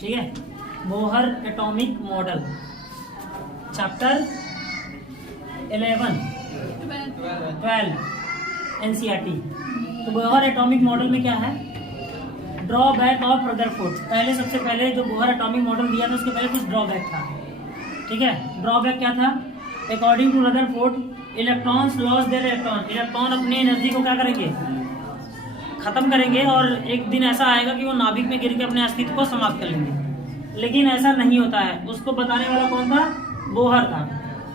ठीक है, Bohr atomic model chapter 12 NCERT. तो बोहर एटॉमिक मॉडल में क्या है, ड्रॉबैक ऑफ रदरफोर्ड। पहले सबसे पहले जो बोहर एटॉमिक मॉडल दिया था उसके पहले कुछ ड्रॉबैक था। ठीक है, ड्रॉबैक क्या था, according to Rutherford electrons loss their electron. Electron अपनी एनर्जी को क्या करेंगे, खत्म करेंगे और एक दिन ऐसा आएगा कि वो नाभिक में गिर के अपने अस्तित्व को समाप्त कर लेंगे। लेकिन ऐसा नहीं होता है, उसको बताने वाला कौन था, बोहर था।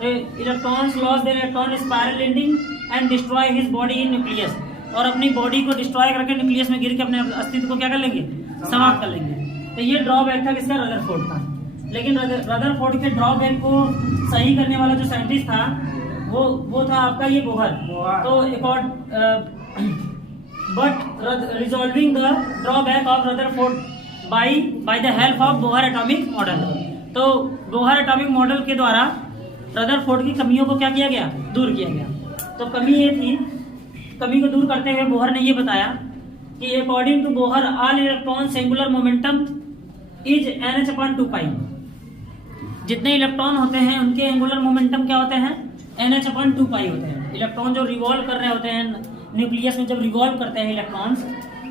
तो electrons loss their electron spiral ending and destroy his body in nucleus. और अपनी बॉडी को डिस्ट्रॉय करके न्यूक्लियस में गिर के अपने अस्तित्व को क्या कर लेंगे, समाप्त कर लेंगे। तो ये ड्रॉबैक था किसका, रदरफोर्ड का। लेकिन रदरफोर्ड के ड्रॉबैक को सही करने वाला जो साइंटिस्ट था वो था आपका ये बोहर। तो but resolving the drawback of Rutherford by the help of Bohr atomic model. तो बोहर एटॉमिक मॉडल के द्वारा रदरफोर्ड की कमियों को क्या किया गया, दूर किया गया। तो कमी ये थी, कमी को दूर करते हुए बोहर ने ये बताया कि according to Bohr all electron angular momentum is NH/2π। जितने इलेक्ट्रॉन होते हैं उनके एंगुलर मोमेंटम क्या होते हैं, NH/2π होते हैं। इलेक्ट्रॉन जो रिवॉल्व कर रहे होते हैं न्यूक्लियस में, जब रिवॉल्व करते हैं इलेक्ट्रॉन्स,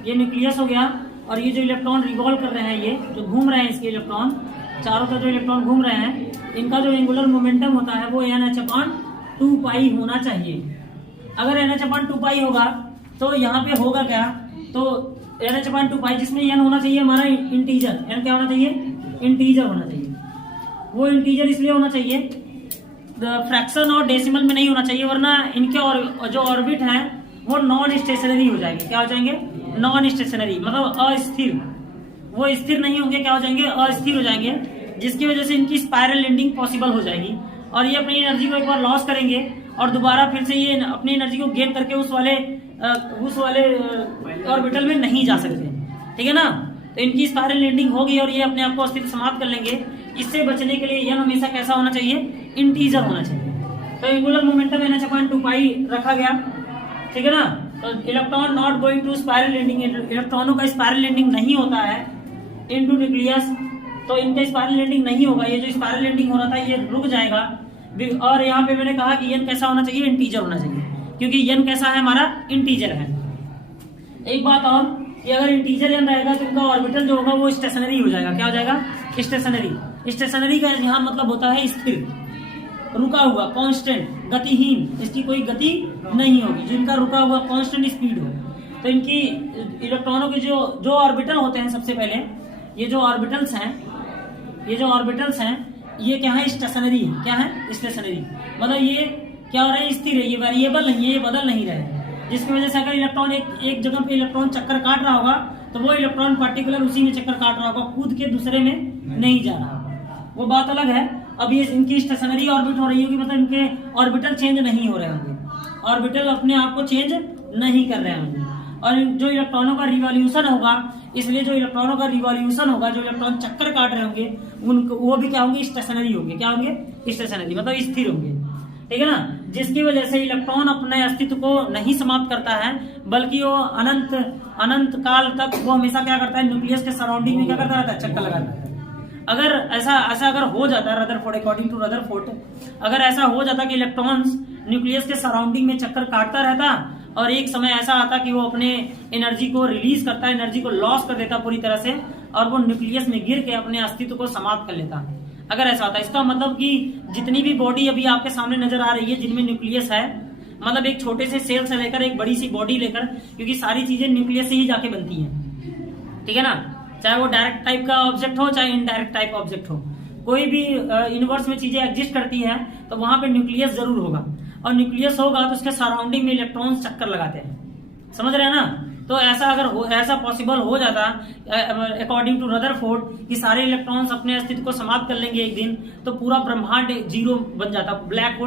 ये न्यूक्लियस हो गया और ये जो इलेक्ट्रॉन रिवॉल्व कर रहे हैं, ये जो घूम रहे हैं इसके इलेक्ट्रॉन, चारों तरफ जो इलेक्ट्रॉन घूम रहे हैं, इनका जो एंगुलर मोमेंटम होता है वो NH/2π होना चाहिए। अगर NH/2π होगा तो यहाँ पे होगा क्या, तो NH/2π जिसमें n होना चाहिए हमारा इंटीजर, n क्या होना चाहिए, इंटीजर होना चाहिए। वो इंटीजर इसलिए होना चाहिए, फ्रैक्शन और डेसिमल में नहीं होना चाहिए, वरना इनके और जो ऑर्बिट हैं वो नॉन स्टेशनरी हो जाएंगे। क्या हो जाएंगे, नॉन स्टेशनरी, मतलब अस्थिर। वो स्थिर नहीं होंगे, क्या हो जाएंगे, अस्थिर हो जाएंगे, जिसकी वजह से इनकी स्पाइरल एंडिंग पॉसिबल हो जाएगी और ये अपनी एनर्जी को एक बार लॉस करेंगे और दोबारा फिर से ये अपनी एनर्जी को गेन करके उस वाले ऑर्बिटल में नहीं जा सकते। ठीक है ना, तो इनकी स्पाइरल एंडिंग होगी और ये अपने आप को अस्तित्व समाप्त कर लेंगे। इससे बचने के लिए n हमेशा कैसा होना चाहिए, इंटीजर होना चाहिए। तो एंगुलर मोमेंटम NH/2π रखा गया। ठीक है ना, तो electron not going to spiral ending, इलेक्ट्रॉनों का स्पाइरल एंडिंग नहीं होता है इनटू न्यूक्लियस, तो इनका स्पाइरल एंडिंग नहीं होगा। ये जो स्पाइरल एंडिंग हो रहा था ये रुक जाएगा। और यहाँ पे मैंने कहा कि n कैसा होना चाहिए, इंटीजर होना चाहिए, क्योंकि n कैसा है, हमारा इंटीजर है। एक बात और कि अगर इंटीजर n रहेगा तो इनका ऑर्बिटल जो होगा वो स्टेशनरी हो जाएगा। क्या हो जाएगा, स्टेशनरी। स्टेशनरी का यहाँ मतलब होता है स्थिर, रुका हुआ, कांस्टेंट, गतिहीन, इसकी कोई गति नहीं होगी। जिनका रुका हुआ कांस्टेंट स्पीड हो, तो इनकी इलेक्ट्रॉनों के जो ऑर्बिटल होते हैं, सबसे पहले ये जो ऑर्बिटल्स हैं ये क्या है, स्टेशनरी है। क्या है, स्टेशनरी, मतलब ये क्या हो रहा है, स्थिर है, ये वेरिएबल नहीं है, ये बदल नहीं रहे हैं। जिसकी वजह से अगर इलेक्ट्रॉन एक जगह पे इलेक्ट्रॉन चक्कर काट रहा होगा तो वो इलेक्ट्रॉन पार्टिकुलर उसी में चक्कर काट रहा होगा, कूद के दूसरे में नहीं जा रहा होगा, वो बात अलग है। अब ये इनकी स्टेशनरी ऑर्बिट हो रही होगी, मतलब इनके ऑर्बिटल चेंज नहीं हो रहे होंगे, ऑर्बिटल अपने आप को चेंज नहीं कर रहे होंगे। और जो इलेक्ट्रॉनों का रिवॉल्यूशन होगा, इसलिए जो इलेक्ट्रॉनों का रिवॉल्यूशन होगा, जो इलेक्ट्रॉन चक्कर काट रहे होंगे उनको, वो भी क्या होंगे, स्टेशनरी होंगे। क्या होंगे, स्टेशनरी, मतलब स्थिर होंगे। ठीक है ना, जिसकी वजह से इलेक्ट्रॉन अपने अस्तित्व को नहीं समाप्त करता है, बल्कि वो अनंत काल तक वो हमेशा क्या करता है, न्यूक्लियस के सराउंडिंग में क्या करता रहता है, चक्कर लगाता रहता है। अगर ऐसा अगर हो जाता है रदरफोर्ड, अकॉर्डिंग टू रदरफोर्ड, अगर ऐसा हो जाता कि इलेक्ट्रॉन्स न्यूक्लियस के सराउंडिंग में चक्कर काटता रहता और एक समय ऐसा आता कि वो अपने एनर्जी को रिलीज करता, एनर्जी को लॉस कर देता पूरी तरह से, और वो न्यूक्लियस में गिर के अपने अस्तित्व को समाप्त कर लेता। अगर ऐसा होता, इसका मतलब कि जितनी भी बॉडी अभी आपके सामने नजर आ रही है जिनमें न्यूक्लियस है, मतलब एक छोटे से सेल से लेकर एक बड़ी सी बॉडी लेकर, क्योंकि सारी चीजें न्यूक्लियस से ही जाके बनती हैं। ठीक है ना, चाहे वो डायरेक्ट टाइप का ऑब्जेक्ट हो चाहे इनडायरेक्ट टाइप ऑब्जेक्ट हो, कोई भी यूनिवर्स में चीजें एग्जिस्ट करती है तो वहां पे न्यूक्लियस जरूर होगा, और न्यूक्लियस होगा तो उसके सराउंडिंग में इलेक्ट्रॉन्स चक्कर लगाते हैं। समझ रहे हैं ना, तो ऐसा पॉसिबल हो जाता अकॉर्डिंग टू रदरफोर्ड कि सारे इलेक्ट्रॉन्स अपने अस्तित्व को समाप्त कर लेंगे एक दिन, तो पूरा ब्रह्मांड जीरो बन जाता, ब्लैक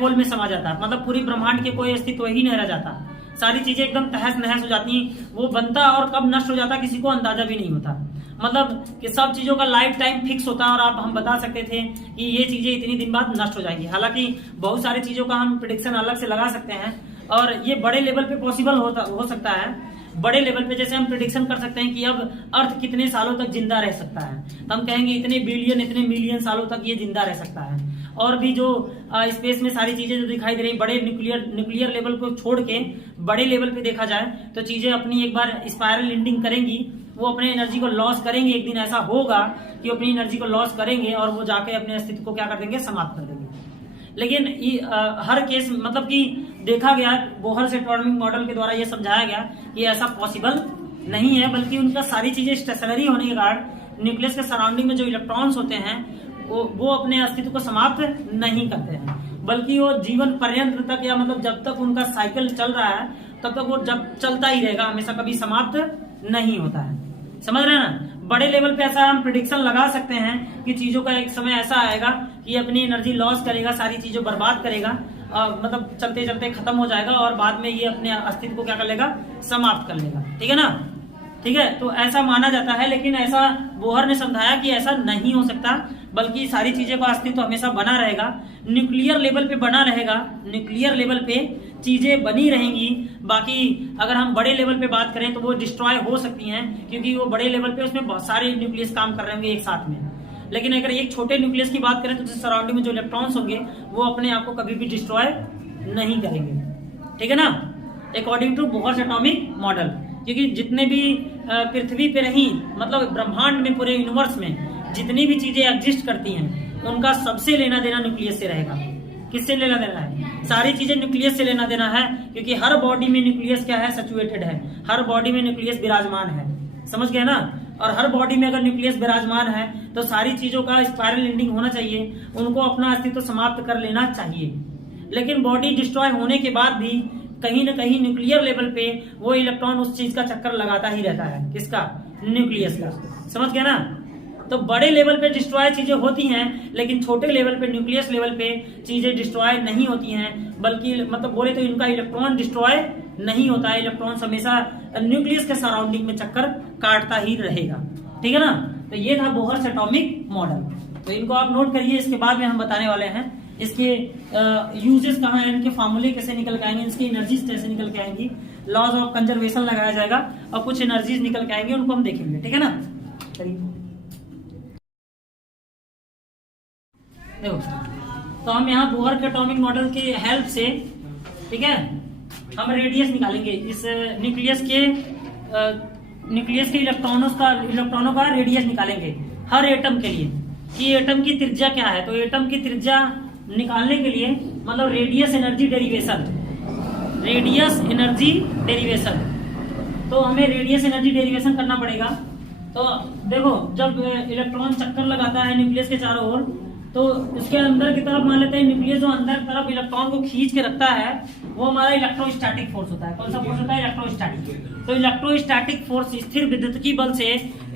होल में समा जाता, मतलब पूरी ब्रह्मांड के कोई अस्तित्व ही नहीं रह जाता, सारी चीजें एकदम तहस नहस हो जाती। वो बनता और कब नष्ट हो जाता किसी को अंदाजा भी नहीं होता, मतलब कि सब चीजों का लाइफ टाइम फिक्स होता है और हम बता सकते थे कि ये चीजें इतनी दिन बाद नष्ट हो जाएंगी। हालांकि बहुत सारी चीजों का हम प्रेडिक्शन अलग से लगा सकते हैं और ये बड़े लेवल पे पॉसिबल हो सकता है, बड़े लेवल पे जैसे हम प्रिडिक्शन कर सकते हैं कि अब अर्थ कितने सालों तक जिंदा रह सकता है, तो हम कहेंगे इतने बिलियन इतने मिलियन सालों तक ये जिंदा रह सकता है। और भी जो स्पेस में सारी चीजें जो दिखाई दे रही, बड़े न्यूक्लियर लेवल को छोड़ के बड़े लेवल पे देखा जाए तो चीजें अपनी एक बार स्पाइरल एंडिंग करेंगी, वो अपने एनर्जी को लॉस करेंगे। एक दिन ऐसा होगा कि अपनी एनर्जी को लॉस करेंगे और वो जाके अपने अस्तित्व को क्या कर देंगे, समाप्त कर देंगे। लेकिन हर केस मतलब कि देखा गया, बोहर से एटॉमिक मॉडल के द्वारा ये समझाया गया कि ऐसा पॉसिबल नहीं है, बल्कि उनका सारी चीजें स्टेशनरी होने के कारण न्यूक्लियस के सराउंडिंग में जो इलेक्ट्रॉन्स होते हैं वो अपने अस्तित्व को समाप्त नहीं करते हैं, बल्कि वो जीवन पर्यंत तक या मतलब जब तक उनका साइकिल चल रहा है तब तक वो जब चलता ही रहेगा, हमेशा कभी समाप्त नहीं होता है। समझ रहे हैं ना? बड़े लेवल पे ऐसा हम प्रिडिक्शन लगा सकते हैं कि चीजों का एक समय ऐसा आएगा कि अपनी एनर्जी लॉस करेगा, सारी चीजों बर्बाद करेगा, मतलब चलते चलते खत्म हो जाएगा और बाद में ये अपने अस्तित्व को क्या कर लेगा, समाप्त कर लेगा। ठीक है ना? ठीक है, तो ऐसा माना जाता है, लेकिन ऐसा बोहर ने समझाया कि ऐसा नहीं हो सकता, बल्कि सारी चीजें का अस्तित्व हमेशा बना रहेगा, न्यूक्लियर लेवल पे बना रहेगा, न्यूक्लियर लेवल पे चीजें बनी रहेंगी। बाकी अगर हम बड़े लेवल पे बात करें तो वो डिस्ट्रॉय हो सकती हैं, क्योंकि वो बड़े लेवल पे उसमें बहुत सारे न्यूक्लियस काम कर रहे होंगे एक साथ में। लेकिन अगर एक छोटे न्यूक्लियस की बात करें तो सराउंडिंग में जो इलेक्ट्रॉन्स होंगे वो अपने आप को कभी भी डिस्ट्रॉय नहीं करेंगे। ठीक है ना? According to Bohr atomic model, क्योंकि जितने भी पृथ्वी पे रही मतलब ब्रह्मांड में, पूरे यूनिवर्स में जितनी भी चीजें एग्जिस्ट करती हैं उनका सबसे लेना देना न्यूक्लियस से रहेगा। किससे लेना देना है? सारी चीजें न्यूक्लियस से लेना देना है, क्योंकि हर बॉडी में न्यूक्लियस क्या है, सिचुएटेड है, हर बॉडी में न्यूक्लियस विराजमान है। समझ गए ना? और हर बॉडी में अगर न्यूक्लियस विराजमान है तो सारी चीजों का स्पाइरल एंडिंग होना चाहिए, उनको अपना अस्तित्व समाप्त कर लेना चाहिए। लेकिन बॉडी डिस्ट्रॉय होने के बाद भी कहीं ना कहीं न्यूक्लियर लेवल पे वो इलेक्ट्रॉन उस चीज का चक्कर लगाता ही रहता है। किसका? न्यूक्लियस का। समझ गए ना? तो बड़े लेवल पे डिस्ट्रॉय चीजें होती हैं, लेकिन छोटे लेवल पे, न्यूक्लियस लेवल पे चीजें डिस्ट्रॉय नहीं होती हैं, बल्कि मतलब बोले तो इनका इलेक्ट्रॉन डिस्ट्रॉय नहीं होता है। इलेक्ट्रॉन हमेशा न्यूक्लियस के सराउंडिंग में चक्कर काटता ही रहेगा। ठीक है ना? तो ये था बोहर एटॉमिक मॉडल। तो इनको आप नोट करिए, इसके बाद में हम बताने वाले हैं इसके यूजेस कहाँ हैं, इनके फार्मूले कैसे निकल के आएंगे, इसकी एनर्जीज कैसे निकल के आएंगी, लॉज ऑफ कंजर्वेशन लगाया जाएगा और कुछ एनर्जीज निकल के आएंगे, उनको हम देखेंगे। ठीक है ना? चलिए देखो, तो हम यहाँ बोहर के एटॉमिक मॉडल की हेल्प से, ठीक है, हम रेडियस निकालेंगे। इस न्यूक्लियस के इलेक्ट्रॉनों का रेडियस निकालेंगे हर एटम के लिए कि एटम की त्रिज्या क्या है। तो एटम की त्रिज्या निकालने के लिए मतलब रेडियस एनर्जी डेरिवेशन, तो हमें रेडियस एनर्जी डेरिवेशन करना पड़ेगा। तो देखो, जब इलेक्ट्रॉन चक्कर लगाता है न्यूक्लियस के चारों ओर, तो उसके अंदर की तरफ मान लेते हैं न्यूक्लियस जो अंदर की तरफ इलेक्ट्रॉन को खींच के रखता है, वो हमारा इलेक्ट्रोस्टैटिक फोर्स होता है। कौन सा फोर्स होता है? इलेक्ट्रोस्टैटिक। तो इलेक्ट्रोस्टैटिक फोर्स स्थिर विद्युतीय बल से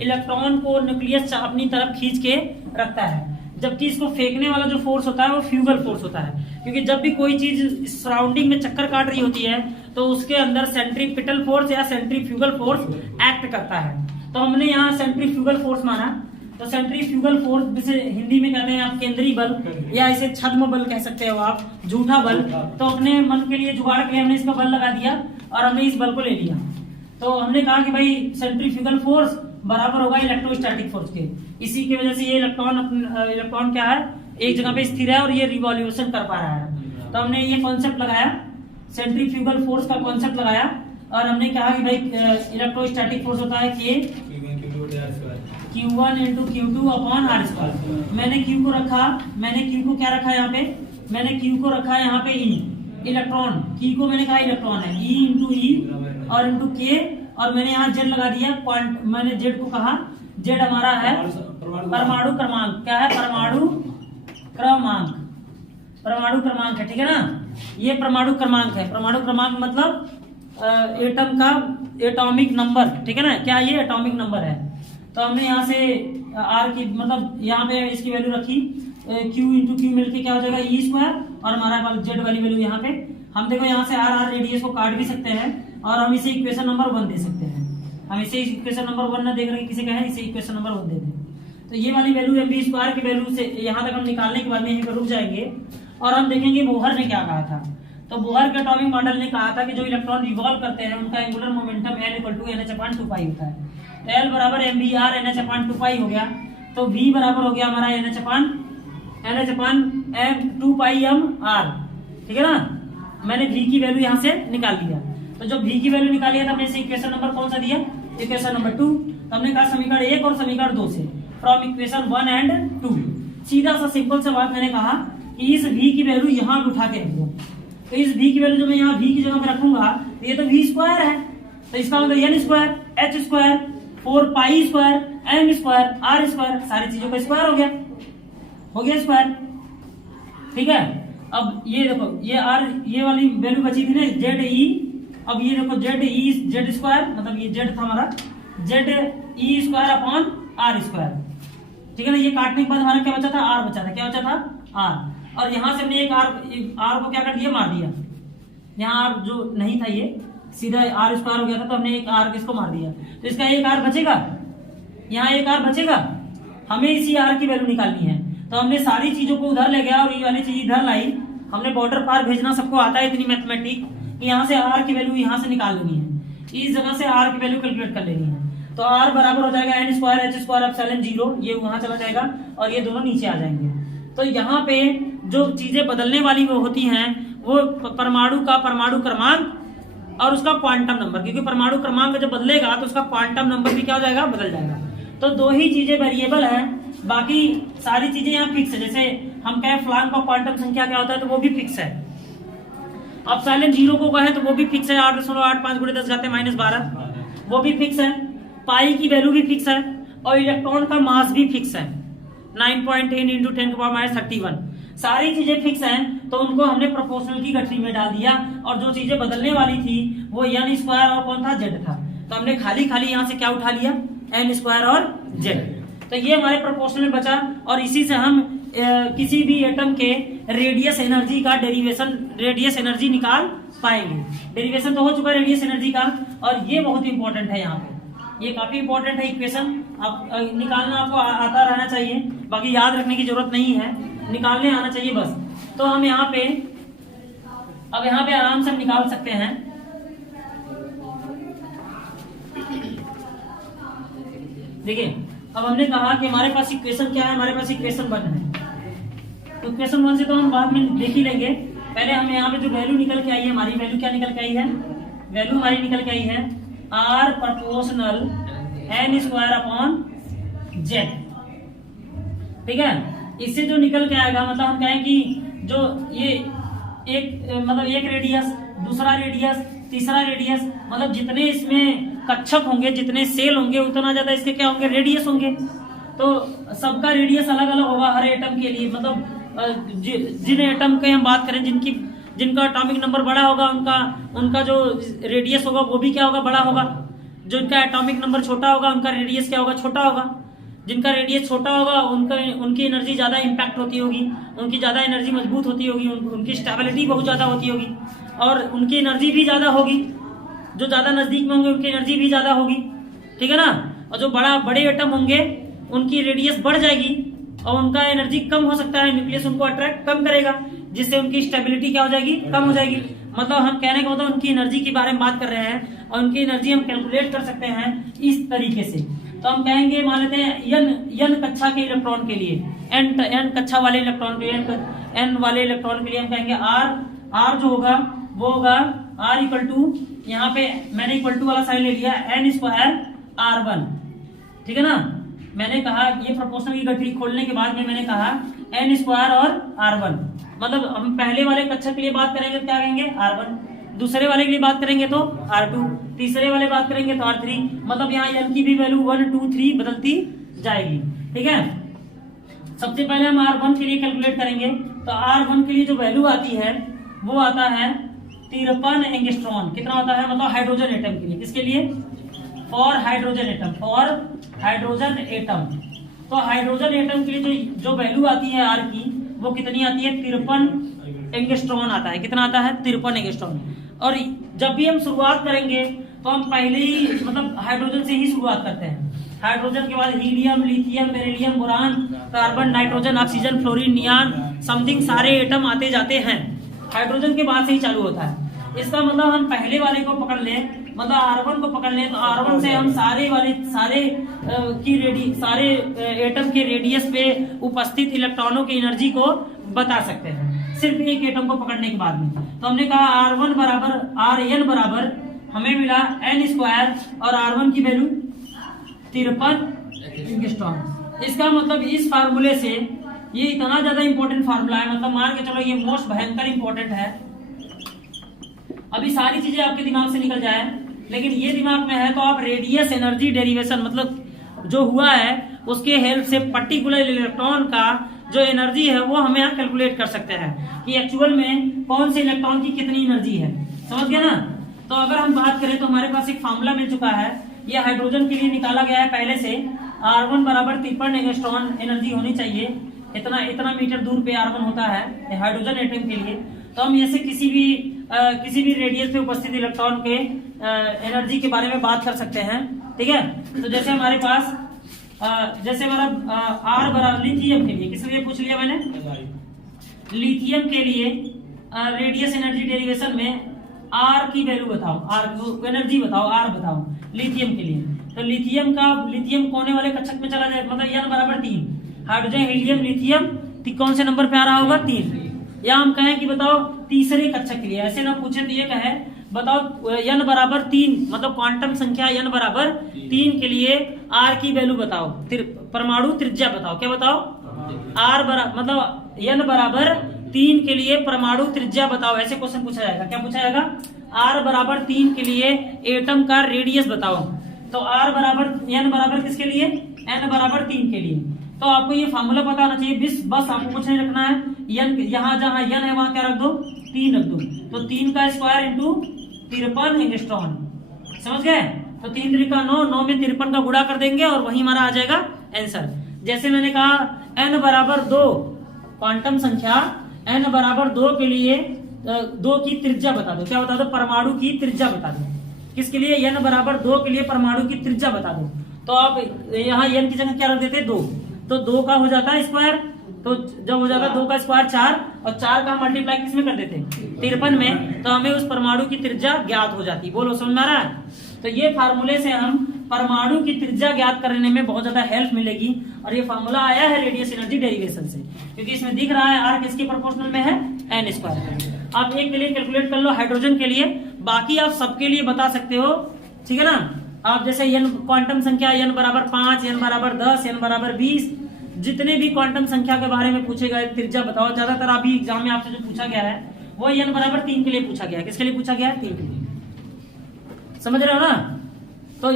इलेक्ट्रॉन को न्यूक्लियस अपनी तरफ खींच के रखता है, जबकि इसको फेंकने वाला जो फोर्स होता है वो फ्यूगल फोर्स होता है। क्योंकि जब भी कोई चीज सराउंडिंग में चक्कर काट रही होती है तो उसके अंदर सेंट्रीपिटल फोर्स या सेंट्रीफ्यूगल फोर्स एक्ट करता है। तो हमने यहाँ सेंट्रीफ्यूगल फोर्स माना। तो सेंट्रीफ्यूगल फोर्स जिसे हिंदी में कहते हैं आप केंद्रीय बल, या इसे छद्म बल कह सकते हो आप, झूठा बल। तो अपने मन के लिए जुगाड़ के लिए हमने इसका बल लगा दिया और हमने इस बल को ले लिया। तो हमने कहा कि भाई सेंट्रीफ्यूगल फोर्स बराबर होगा इलेक्ट्रोस्टैटिक फोर्स के। इसी की वजह से ये इलेक्ट्रॉन क्या है, एक जगह पे स्थिर है और ये रिवॉल्यूशन कर पा रहा है। तो हमने ये कॉन्सेप्ट लगाया, सेंट्रीफ्यूगल फोर्स का कॉन्सेप्ट लगाया, और हमने कहा कि भाई इलेक्ट्रोस्टैटिक फोर्स होता है Q1 × Q2 अपॉन r²। मैंने Q को क्या रखा यहाँ पे, मैंने Q को रखा है यहाँ पे E, इलेक्ट्रॉन। Q को मैंने कहा इलेक्ट्रॉन है, E × E और × K, और मैंने यहाँ Z लगा दिया क्वांट। मैंने Z को कहा, Z हमारा है परमाणु क्रमांक। क्या है? परमाणु क्रमांक है। ठीक है ना? ये परमाणु क्रमांक है। परमाणु क्रमांक मतलब एटम का एटॉमिक नंबर। ठीक है ना? क्या ये एटॉमिक नंबर है। तो हमने यहाँ से R की मतलब यहाँ पे इसकी वैल्यू रखी, Q × Q मिलके क्या हो जाएगा E², और हमारा Z वाली वैल्यू यहाँ पे हम देखो, यहाँ से R रेडियस को काट भी सकते हैं और हम इसे इक्वेशन नंबर 1 दे सकते हैं। हम इसे इक्वेशन नंबर 1 ना दे करके किसी कहें, इसे इक्वेशन नंबर 1 दे दें। तो ये वाली वैल्यू mv² की वैल्यू से यहाँ तक हम निकालने के बाद में यहीं पर रुक जाएंगे और हम देखेंगे बोहर ने क्या कहा था। तो बोहर के एटॉमिक मॉडल ने कहा था कि जो इलेक्ट्रॉन रिवॉल्व करते हैं उनका एंगुलर मोमेंटम L = NH/2π होता है। तो L बराबर mvr NH/2π हो गया, तो V बराबर हो गया हमारा NH/2πmr, ठीक है ना। मैंने V की वैल्यू यहाँ से निकाल लिया, तो जब V की वैल्यू निकाली है तो हमने इसे इक्वेशन नंबर कौन सा दिया, इक्वेशन नंबर 2। तो हमने कहा समीकरण 1 और समीकरण 2 से फ्रॉम इक्वेशन 1 एंड 2 सीधा सा सिंपल सा बात मैंने कहा कि इस V की वैल्यू यहाँ पे उठा के रख दो। तो इस V की वैल्यू जो मैं यहाँ V की जगह पे रखूंगा तो ये तो V² है, तो इसका मतलब N² H² 4π² M² R², सारी चीजों का स्क्वायर हो गया स्क्वायर, ठीक है। अब ये देखो ये R ये वाली वैल्यू बची थी ना ZE, अब ये देखो ZE Z², मतलब ये Z था हमारा ZE² अपॉन R², ठीक है ना। ये काटने के बाद हमारा क्या बचा था, R बचा था, क्या बचा था R, और यहाँ से हमने एक R को क्या कर दिया, मार दिया। यहाँ R जो नहीं था ये सीधा R² हो गया था, तो हमने एक R किसको मार दिया, तो इसका एक R बचेगा, यहाँ एक R बचेगा। हमें इसी R की वैल्यू निकालनी है, तो हमने सारी चीजों को उधर ले गया और ये वाली चीज इधर लाई। हमने बॉर्डर पार भेजना सबको आता है इतनी मैथमेटिक कि यहाँ से R की वैल्यू यहाँ से निकाल लेनी है, इस जगह से R की वैल्यू कैलकुलेट कर लेनी है। तो R बराबर हो जाएगा N² H² एप्सिलॉन 0, ये वहां चला जाएगा और ये दोनों नीचे आ जाएंगे। तो यहाँ पे जो चीजें बदलने वाली वो होती हैं वो परमाणु का परमाणु क्रमांक और उसका क्वांटम नंबर, क्योंकि परमाणु क्रमांक जब बदलेगा तो उसका क्वांटम नंबर भी क्या हो जाएगा, बदल जाएगा। तो दो ही चीजें वेरिएबल है, बाकी सारी चीजें यहाँ फिक्स है। जैसे हम कहें फलान का क्वांटम संख्या क्या होता है तो वो भी फिक्स है। अब एप्सिलॉन 0 को कहें तो वो भी फिक्स है, 8.85 × 10⁻12 वो भी फिक्स है। पाई की वैल्यू भी फिक्स है और इलेक्ट्रॉन का मास भी फिक्स है 9.10 × 10⁻31। सारी चीजें फिक्स हैं, तो उनको हमने प्रोपोर्शनल की गठरी में डाल दिया और जो चीजें बदलने वाली थी वो N² और कौन था, Z था। तो हमने खाली यहाँ से क्या उठा लिया, N² और Z। तो ये हमारे प्रोपोर्शनल में बचा और इसी से हम किसी भी एटम के रेडियस एनर्जी का रेडियस एनर्जी निकाल पाएंगे। डेरिवेशन तो हो चुका है रेडियस एनर्जी का, और ये बहुत इंपॉर्टेंट है, यहाँ पे ये काफी इंपॉर्टेंट है इक्वेशन। आप निकालना आपको आता रहना चाहिए, बाकी याद रखने की जरूरत नहीं है, निकालने आना चाहिए बस। तो हम यहाँ पे आराम से हम निकाल सकते हैं। देखिए अब हमने कहा कि हमारे पास इक्वेशन क्या है, हमारे पास इक्वेशन 1 है। तो इक्वेशन 1 से तो हम बाद में देख ही लेंगे, पहले हमें यहाँ पे जो वैल्यू निकल के आई है, हमारी वैल्यू क्या निकल के आई है, वैल्यू हमारी निकल के आई है R proportional N² upon Z, ठीक है। इससे जो निकल के आएगा, मतलब हम कहें कि जो ये एक रेडियस, दूसरा रेडियस, तीसरा रेडियस, मतलब जितने इसमें कक्षक होंगे, जितने सेल होंगे, उतना ज्यादा इसके क्या होंगे, रेडियस होंगे। तो सबका रेडियस अलग अलग होगा हर एटम के लिए, मतलब जिन एटम की हम बात करें जिनका एटॉमिक नंबर बड़ा होगा उनका जो रेडियस होगा वो भी क्या होगा, बड़ा होगा। जिनका एटॉमिक नंबर छोटा होगा उनका रेडियस क्या होगा, छोटा होगा। जिनका रेडियस छोटा होगा उनकी एनर्जी ज्यादा इंपैक्ट होती होगी, उनकी ज्यादा एनर्जी मजबूत होती होगी, उनकी स्टेबिलिटी बहुत ज्यादा होती होगी और उनकी एनर्जी भी ज्यादा होगी। जो ज्यादा नजदीक में होंगे उनकी एनर्जी भी ज्यादा होगी, ठीक है ना। और जो बड़े एटम होंगे उनकी रेडियस बढ़ जाएगी और उनका एनर्जी कम हो सकता है, न्यूक्लियस उनको अट्रैक्ट कम करेगा, जिससे उनकी स्टेबिलिटी क्या हो जाएगी, कम हो जाएगी। मतलब हम कहने का मतलब उनकी एनर्जी के बारे में बात कर रहे हैं और उनकी एनर्जी हम कैलकुलेट कर सकते हैं इस तरीके से। तो हम कहेंगे, मान लेते हैं n कक्षा के इलेक्ट्रॉन के लिए, n कक्षा वाले इलेक्ट्रॉन के लिए, n वाले इलेक्ट्रॉन के लिए हम कहेंगे r जो होगा वो होगा r = यहाँ पे मैंने इक्वल टू वाला साइन ले लिया N² R1, ठीक है ना। मैंने कहा ये प्रोपोर्शनल की गठरी खोलने के बाद में मैंने कहा N² और R1, मतलब हम पहले वाले कक्षा के लिए बात करेंगे तो क्या कहेंगे, R1, दूसरे वाले के लिए बात करेंगे तो R2, तीसरे वाले बात करेंगे तो R3। मतलब यहाँ n की भी वैल्यू 1, 2, 3 बदलती जाएगी, ठीक है। सबसे पहले हम R1 के लिए कैलकुलेट करेंगे, तो R1 के लिए जो वैल्यू आती है वो आता है 53 एंगस्ट्रॉन। कितना होता है, मतलब हाइड्रोजन एटम के लिए, किसके लिए, फॉर हाइड्रोजन एटम तो हाइड्रोजन एटम के लिए जो वैल्यू आती है R की वो कितनी आती है, 53 एंगस्ट्रॉन आता है। कितना आता है, 53 एंगस्ट्रॉन। और जब भी हम शुरुआत करेंगे तो हम पहले ही मतलब हाइड्रोजन से ही शुरुआत करते हैं। हाइड्रोजन के बाद helium, lithium, beryllium, boron, carbon, nitrogen, oxygen, fluorine, neon, something सारे एटम आते जाते हैं। हाइड्रोजन के बाद से ही चालू होता है। इसका मतलब हम पहले वाले को पकड़ लें, मतलब R1 को पकड़ लें, तो R1 से हम सारे एटम के रेडियस पे उपस्थित इलेक्ट्रॉनों की एनर्जी को बता सकते हैं, सिर्फ एक एटम को पकड़ने के बाद में। तो हमने कहा R1 बराबर Rn बराबर हमें मिला n² और R1 की वैल्यू 53 एंगस्ट्रॉम। इसका मतलब इस फार्मूले से, ये इतना ज्यादा इंपॉर्टेंट फार्मूला है, मतलब मान के चलो ये मोस्ट भयंकर इंपॉर्टेंट है। अभी सारी चीजें आपके दिमाग से निकल जाए, लेकिन ये दिमाग में है तो आप रेडियस एनर्जी डेरिवेशन, मतलब जो हुआ है उसके हेल्प से पर्टिकुलर इलेक्ट्रॉन का जो एनर्जी है वो हमें यहाँ कैलकुलेट कर सकते हैं कि एक्चुअल में कौन से इलेक्ट्रॉन की कितनी एनर्जी है। समझ गया ना? तो अगर हम बात करें तो हमारे पास एक फार्मूला मिल चुका है, ये हाइड्रोजन के लिए निकाला गया है पहले से। R1 बराबर 53 एंगस्ट्रॉम एनर्जी होनी चाहिए, इतना मीटर दूर पे R1 होता है हाइड्रोजन एटम के लिए। तो हम ऐसे किसी भी रेडियस पे उपस्थित इलेक्ट्रॉन के एनर्जी के बारे में बात कर सकते हैं। ठीक है, तो जैसे हमारे पास जैसे हमारा R बराबर लिथियम के लिए, किस लिए पूछ लिया मैंने? लिथियम के लिए रेडियस एनर्जी डेरिवेशन में R की वैल्यू बताओ, R एनर्जी बताओ, R बताओ लिथियम के लिए। तो लिथियम कोने वाले कक्षक में चला जाए, मतलब n बराबर 3। हाइड्रोजन, हीलियम, लिथियम कौन से नंबर पे आ रहा होगा? 3। या हम कहें कि बताओ तीसरे कक्षक के लिए, ऐसे ना पूछे तो ये कहे बताओ n बराबर 3, मतलब क्वांटम संख्या n बराबर 3 के लिए R की वैल्यू बताओ, परमाणु त्रिज्या बताओ। क्या बताओ? R बराबर मतलब n बराबर 3 के लिए परमाणु त्रिज्या बताओ, ऐसे क्वेश्चन पूछा जाएगा। क्या पूछा जाएगा? R बराबर 3 के लिए एटम का रेडियस बताओ। तो R बराबर n बराबर किसके लिए? n बराबर 3 के लिए। तो आपको ये फार्मूला पता होना चाहिए, बस आपको कुछ नहीं रखना है। n यहाँ जहाँ n है वहां क्या रख दो? 3 रख दो। तो 3 का स्क्वायर इंटू 53 एंगस्ट्रॉम। समझ गए? तो 3 3 का 9, 9 में 53 का गुणा कर देंगे और वही हमारा आ जाएगा आंसर। जैसे मैंने कहा n बराबर 2 क्वांटम संख्या n बराबर 2 के लिए 2 की त्रिज्या बता दो। क्या बता दो? परमाणु की त्रिज्या बता दो। किसके लिए? n बराबर 2 के लिए परमाणु की त्रिज्या बता दो। तो आप यहाँ n की जगह क्या रख देते? 2। तो 2 का हो जाता है स्क्वायर, तो जब हो जाता है 2 का स्क्वायर 4, और 4 का मल्टीप्लाई किसमें कर देते? 53 में। तो हमें उस परमाणु की त्रिज्या ज्ञात हो जाती। बोलो, समझ में आ रहा है? तो ये फार्मूले से हम परमाणु की त्रिज्या ज्ञात करने में बहुत ज्यादा हेल्प मिलेगी। और ये फार्मूला आया है रेडियस एनर्जी डेरिवेशन से, क्योंकि इसमें दिख रहा है R किसके प्रोपोर्शनल में है? n²। आप एक के लिए कैलकुलेट कर लो हाइड्रोजन के लिए, बाकी आप सबके लिए बता सकते हो। ठीक है ना? आप जैसे n क्वांटम संख्या n बराबर 5, n बराबर 10, n बराबर 20, जितने भी क्वांटम संख्या के बारे में पूछे गए त्रिज्या बताओ। ज्यादातर अभी एग्जाम में आपसे जो पूछा गया है वो n बराबर 3 के लिए पूछा गया है। किसके लिए पूछा गया है? 3 के लिए। समझ रहे हो ना? तो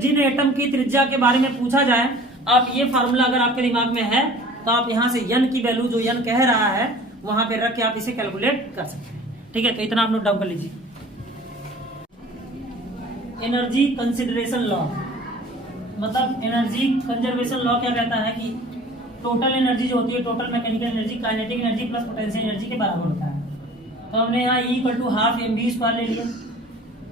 जिन एटम की त्रिज्या के बारे में पूछा जाए, आप ये फार्मूला अगर आपके दिमाग में है तो आप यहाँ से n की वैल्यू जो n कह रहा है वहां पे रख के आप इसे कैलकुलेट कर सकते हैं। ठीक है, तो इतना आप नोट डाउन कर लीजिए। एनर्जी कंसिडरेशन लॉ, मतलब एनर्जी कंजर्वेशन लॉ क्या कहता है कि टोटल एनर्जी जो होती है, total mechanical energy kinetic energy plus potential energy के बराबर होता है। तो हमने यहाँ E=12 mv² ले लिया,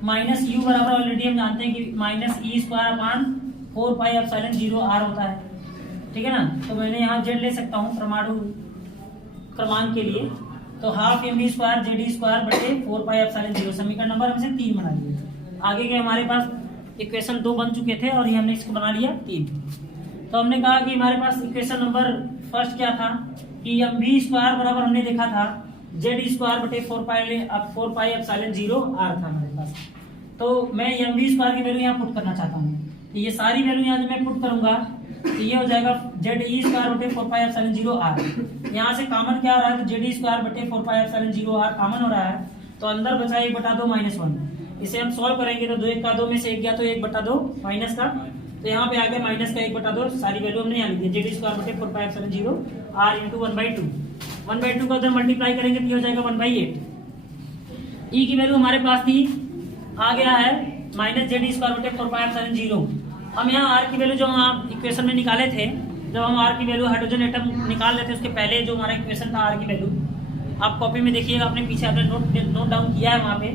माइनस U बराबर ऑलरेडी हम जानते हैं कि -e²/4πε0r होता है। ठीक है ना? तो मैंने यहाँ Z ले सकता हूँ परमाणु क्रमांक के लिए। तो 12 mv² Ze²/4πε0। समीकरण नंबर हमसे 3 बना लिए। आगे के हमारे पास इक्वेशन 2 बन चुके थे और ये हमने इसको बना लिया 3। तो हमने कहा कि हमारे पास इक्वेशन नंबर फर्स्ट क्या था कि mv² बराबर हमने देखा था Ze²/4πε0r था हमारे पास। तो मैं mv² की वैल्यू यहाँ पुट करना चाहता हूँ। तो ये सारी वैल्यू यहाँ जब मैं पुट करूंगा तो ये हो जाएगा Ze²/4πε0r। यहाँ से कॉमन क्या हो रहा है? तो Ze²/4πε0r कॉमन हो रहा है। तो अंदर बचा 1/2 -1। इसे हम सॉल्व करेंगे तो 2 1 का 2 में से 1 गया तो 1/2 माइनस का, तो यहाँ पे आ गया माइनस का 1/2। सारी वैल्यू हमने यहाँ लिख दी Ze²/4πε0r इंटू 1/2। 1/2 का उधर मल्टीप्लाई करेंगे तो हो जाएगा 1/8। ई की वैल्यू हमारे पास थी, आ गया है -Ze²/4πε0। हम यहाँ R की वैल्यू जो हम इक्वेशन में निकाले थे, जब हम R की वैल्यू हाइड्रोजन एटम निकाल रहे थे उसके पहले जो हमारा इक्वेशन था R की वैल्यू, आप कॉपी में देखिएगा, अपने पीछे आपने नोट डाउन किया है वहाँ पे।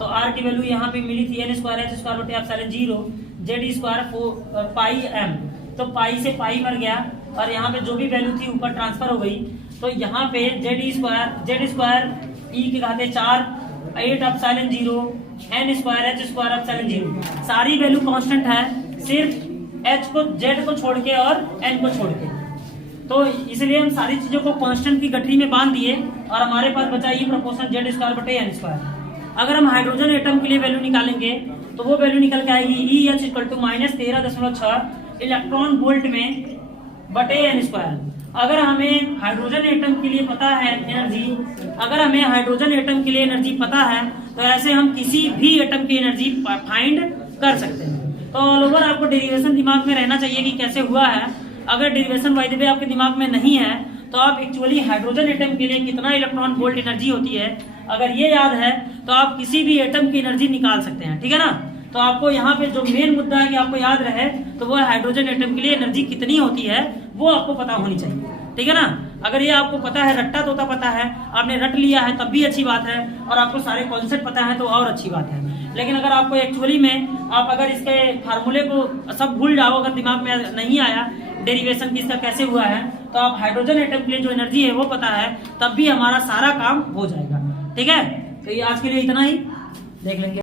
तो R की वैल्यू यहाँ पे मिली थी n²h²/0 Ze²πm। तो पाई से पाई मर गया और यहाँ पे जो भी वैल्यू थी ऊपर ट्रांसफर हो गई। तो यहाँ पे Z² ई के घाते 4, 8 epsilon 0, n square h square epsilon 0। सारी वैल्यू कांस्टेंट है, सिर्फ h को z को छोड़ के और n को छोड़ के। तो इसलिए हम सारी चीजों को कांस्टेंट की गठरी में बांध दिए और हमारे पास बचा ई प्रोपोर्शन z स्क्वायर बटे n स्क्वायर। अगर हम हाइड्रोजन एटम के लिए वैल्यू निकालेंगे तो वो वैल्यू निकल के आएगी E H equal to -13.6 electron volt में बटे n स्क्वायर। अगर हमें हाइड्रोजन एटम के लिए पता है एनर्जी, अगर हमें हाइड्रोजन एटम के लिए एनर्जी पता है तो ऐसे हम किसी भी एटम की एनर्जी फाइंड कर सकते हैं। तो ऑल ओवर आपको डेरिवेशन दिमाग में रहना चाहिए कि कैसे हुआ है। अगर डेरिवेशन बाय द वे आपके दिमाग में नहीं है तो आप एक्चुअली हाइड्रोजन एटम के लिए कितना इलेक्ट्रॉन वोल्ट एनर्जी होती है, अगर ये याद है तो आप किसी भी एटम की एनर्जी निकाल सकते हैं। ठीक है ना। तो आपको यहाँ पे जो मेन मुद्दा है कि आपको याद रहे तो वो हाइड्रोजन एटम के लिए एनर्जी कितनी होती है वो आपको पता होनी चाहिए। ठीक है ना। अगर ये आपको पता है, रट्टा तोता पता है, आपने रट लिया है तब भी अच्छी बात है, और आपको सारे कॉन्सेप्ट पता है तो और अच्छी बात है। लेकिन अगर आपको एक्चुअली में आप अगर इसके फार्मूले को सब भूल जाओ, अगर दिमाग में नहीं आया डेरिवेशन की इसका कैसे हुआ है, तो आप हाइड्रोजन एटम के लिए जो एनर्जी है वो पता है, तब भी हमारा सारा काम हो जाएगा। ठीक है। तो ये आज के लिए इतना ही, देख लेंगे।